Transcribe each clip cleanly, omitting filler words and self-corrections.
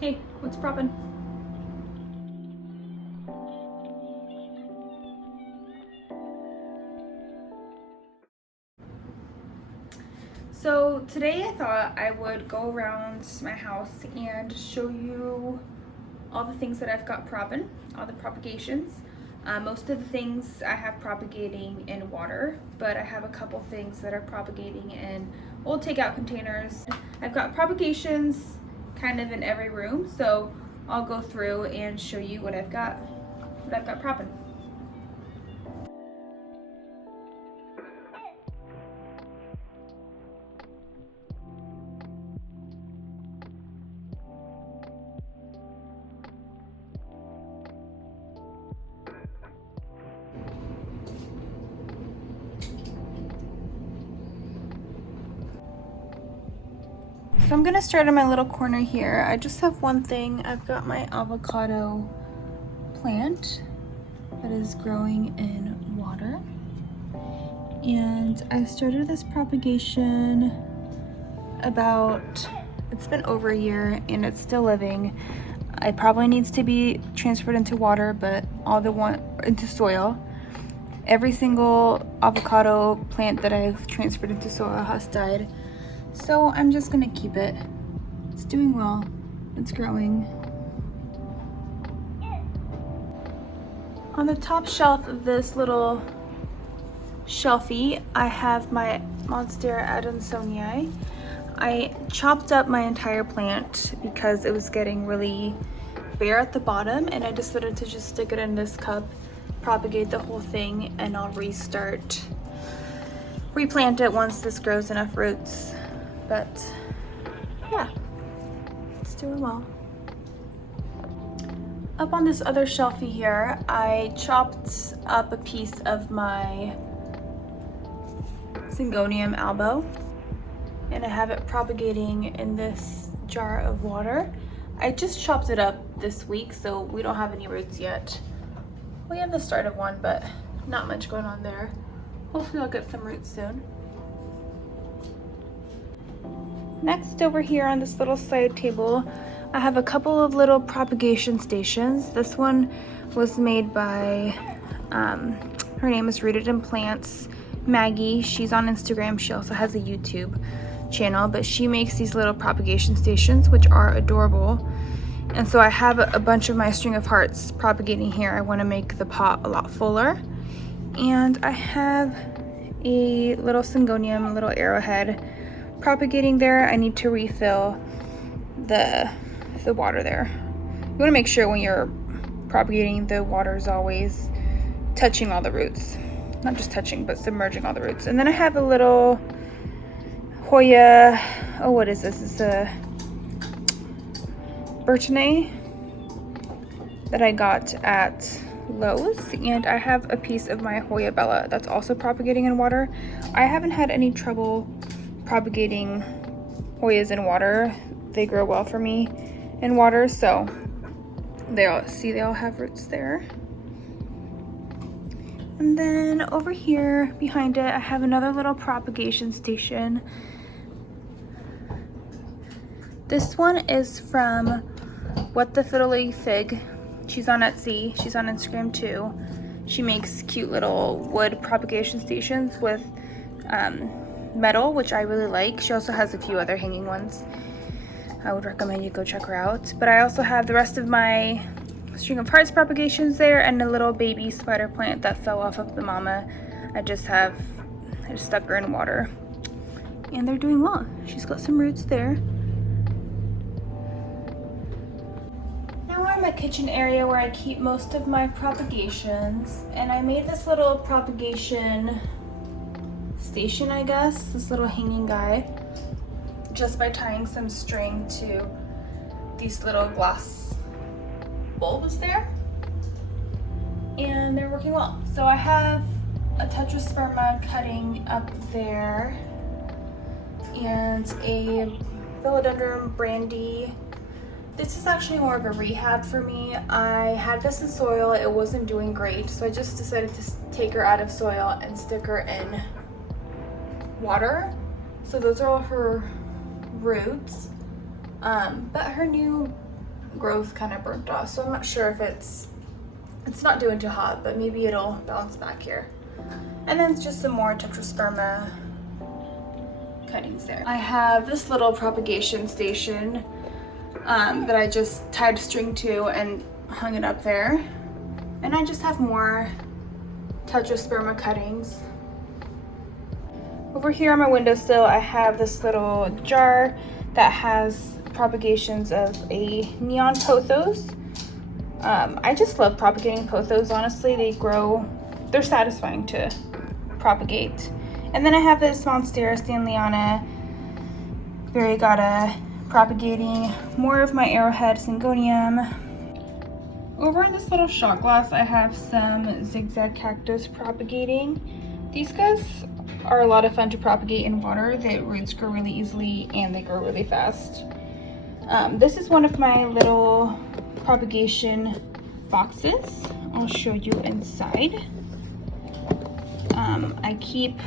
Hey, what's proppin'? So today I thought I would go around my house and show you all the things that I've got proppin', all the propagations. Most of the things I have propagating in water, but I have a couple things that are propagating in old takeout containers. I've got propagations kind of in every room, so I'll go through and show you what I've got proppin'. So I'm gonna start in my little corner here. I just have one thing. I've got my avocado plant that is growing in water. And I started this propagation it's been over a year and it's still living. It probably needs to be transferred into water, but into soil. Every single avocado plant that I've transferred into soil has died. So I'm just gonna keep it. It's doing well, it's growing. On the top shelf of this little shelfie, I have my Monstera Stanleyana. I chopped up my entire plant because it was getting really bare at the bottom, and I decided to just stick it in this cup, propagate the whole thing, and I'll replant it once this grows enough roots. But yeah, it's doing well. Up on this other shelfie here, I chopped up a piece of my Syngonium albo, and I have it propagating in this jar of water. I just chopped it up this week, so we don't have any roots yet. We have the start of one, but not much going on there. Hopefully I'll get some roots soon. Next, over here on this little side table, I have a couple of little propagation stations. This one was made by, her name is Rooted in Plants, Maggie. She's on Instagram. She also has a YouTube channel, but she makes these little propagation stations, which are adorable. And so I have a bunch of my string of hearts propagating here. I want to make the pot a lot fuller. And I have a little Syngonium, a little arrowhead propagating there. I need to refill the water there. You want to make sure when you're propagating, the water is always touching all the roots. Not just touching, but submerging all the roots. And then I have a little Hoya, oh, what is this? It's a Bertone that I got at Lowe's, and I have a piece of my Hoya Bella that's also propagating in water. I haven't had any trouble propagating Hoyas in water. They grow well for me in water, so they all have roots there. And then over here behind it, I have another little propagation station. This one is from What the Fiddly Fig. She's on Etsy. She's on Instagram too. She makes cute little wood propagation stations with metal, which I really like. She also has a few other hanging ones. I would recommend you go check her out. But I also have the rest of my string of hearts propagations there, and a little baby spider plant that fell off of the mama. I just stuck her in water, and they're doing well. She's got some roots there. Now we're in my kitchen area where I keep most of my propagations, and I made this little propagation station, I guess, this little hanging guy, just by tying some string to these little glass bulbs there, and they're working well. So I have a Tetrasperma cutting up there, and a Philodendron brandy. This is actually more of a rehab for me. I had this in soil, it wasn't doing great, so I just decided to take her out of soil and stick her in water. So those are all her roots, but her new growth kind of burnt off, so I'm not sure if it's not doing too hot, but maybe it'll bounce back here. And then just some more Tetrasperma cuttings there. I have this little propagation station that I just tied string to and hung it up there. And I just have more Tetrasperma cuttings. Over here on my windowsill, I have this little jar that has propagations of a neon pothos. I just love propagating pothos, honestly. They grow, they're satisfying to propagate. And then I have this Monstera Stanleyana variegata propagating, more of my arrowhead Syngonium. Over in this little shot glass, I have some zigzag cactus propagating. These guys are a lot of fun to propagate in water. The roots grow really easily and they grow really fast. This is one of my little propagation boxes. I'll show you inside. I keep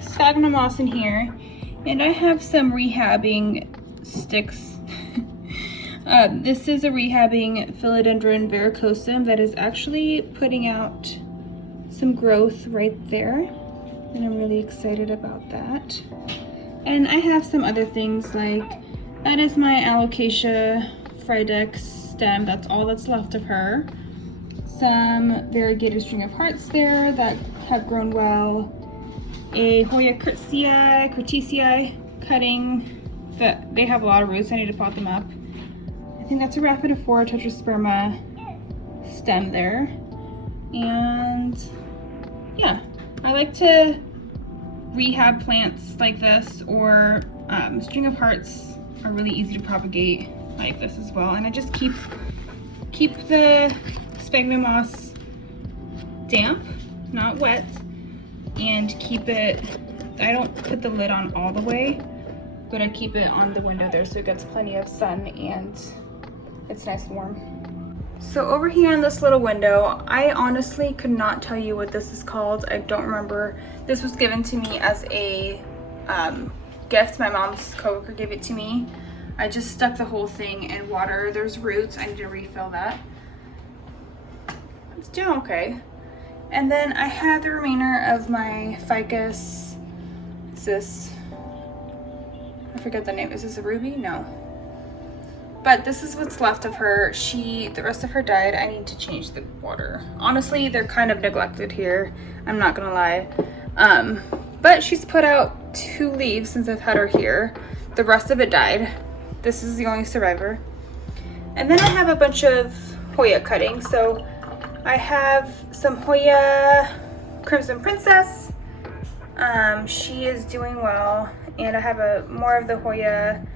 sphagnum moss in here, and I have some rehabbing sticks. This is a rehabbing philodendron verrucosum that is actually putting out some growth right there, and I'm really excited about that. And I have some other things, like that is my Alocasia fridex stem. That's all that's left of her. Some variegated string of hearts there that have grown well. A Hoya curtisii cutting that they have a lot of roots. I need to pot them up. I think that's a Raphidophora tetrasperma stem there. And yeah, I like to rehab plants like this, or string of hearts are really easy to propagate like this as well. And I just keep the sphagnum moss damp, not wet, and keep it, I don't put the lid on all the way, but I keep it on the window there so it gets plenty of sun and it's nice and warm. So over here in this little window, I honestly could not tell you what this is called. I don't remember. This was given to me as a gift. My mom's coworker gave it to me. I just stuck the whole thing in water. There's roots. I need to refill that. It's doing okay. And then I have the remainder of my ficus. Is this, I forget the name. Is this a ruby? No. But this is what's left of her. The rest of her died. I need to change the water. Honestly, they're kind of neglected here. I'm not gonna lie. But she's put out 2 leaves since I've had her here. The rest of it died. This is the only survivor. And then I have a bunch of Hoya cuttings. So I have some Hoya Crimson Princess. She is doing well. And I have more of the Hoya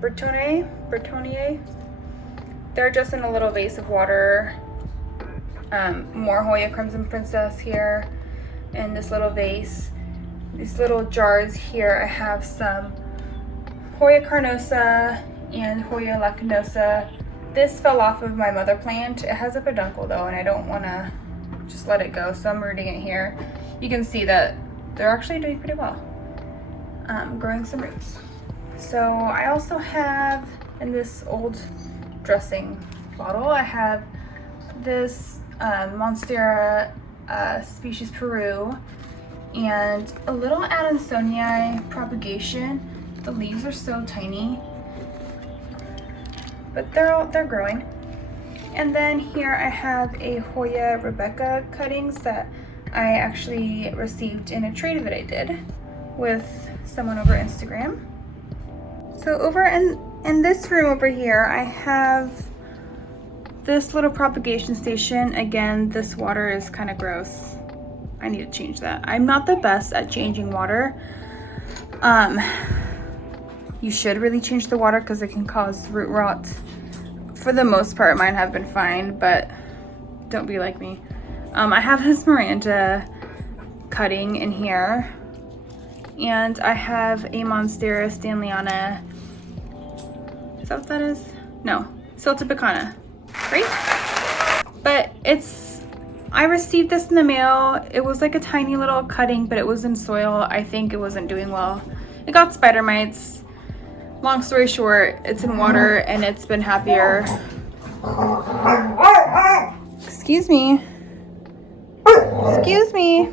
Bretonnier. They're just in a little vase of water. More Hoya Crimson Princess here in this little vase. These little jars here, I have some Hoya Carnosa and Hoya lacanosa. This fell off of my mother plant. It has a peduncle though, and I don't want to just let it go, so I'm rooting it here. You can see that they're actually doing pretty well, growing some roots. So I also have, in this old dressing bottle, I have this Monstera species Peru and a little Adansonii propagation. The leaves are so tiny, but they're growing. And then here I have a Hoya Rebecca cuttings that I actually received in a trade that I did with someone over Instagram. So over in this room over here, I have this little propagation station. Again, this water is kind of gross. I need to change that. I'm not the best at changing water. You should really change the water because it can cause root rot. For the most part, mine have been fine, but don't be like me. I have this Marienta cutting in here, and I have a Monstera Stanleyana. Is that what that is? No, Siltepecana, right? But I received this in the mail. It was like a tiny little cutting, but it was in soil. I think it wasn't doing well. It got spider mites. long story short, it's in water and it's been happier. Excuse me. Excuse me.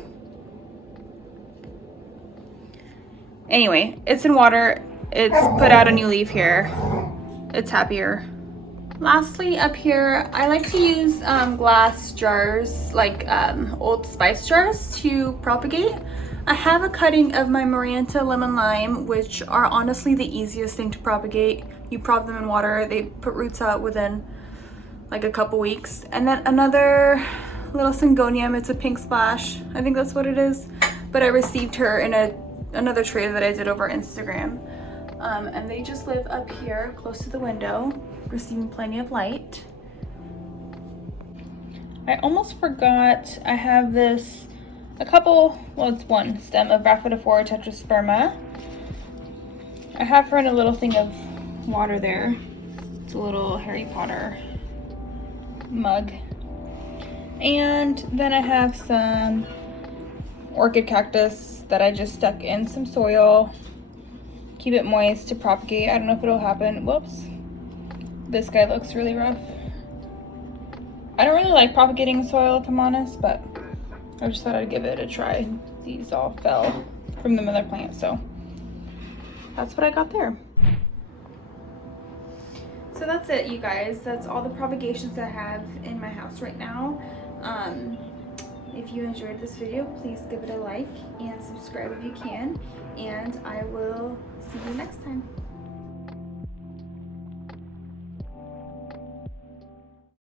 Anyway, it's in water. It's put out a new leaf here. It's happier. Lastly, up here, I like to use glass jars, like old spice jars, to propagate. I have a cutting of my Marienta lemon lime, which are honestly the easiest thing to propagate. You prop them in water, they put roots out within like a couple weeks. And then another little Syngonium, it's a pink splash. I think that's what it is. But I received her in another tray that I did over Instagram. And they just live up here close to the window, receiving plenty of light. I almost forgot, I have this, it's one stem of Rhaphidophora tetrasperma. I have her in a little thing of water there. It's a little Harry Potter mug. And then I have some orchid cactus that I just stuck in some soil. Keep it moist to propagate. I don't know if it'll happen. Whoops. This guy looks really rough. I don't really like propagating soil, if I'm honest, but I just thought I'd give it a try. These all fell from the mother plant, so that's what I got there. So that's it, you guys. That's all the propagations I have in my house right now. If you enjoyed this video, please give it a like and subscribe if you can, and I will see you next time.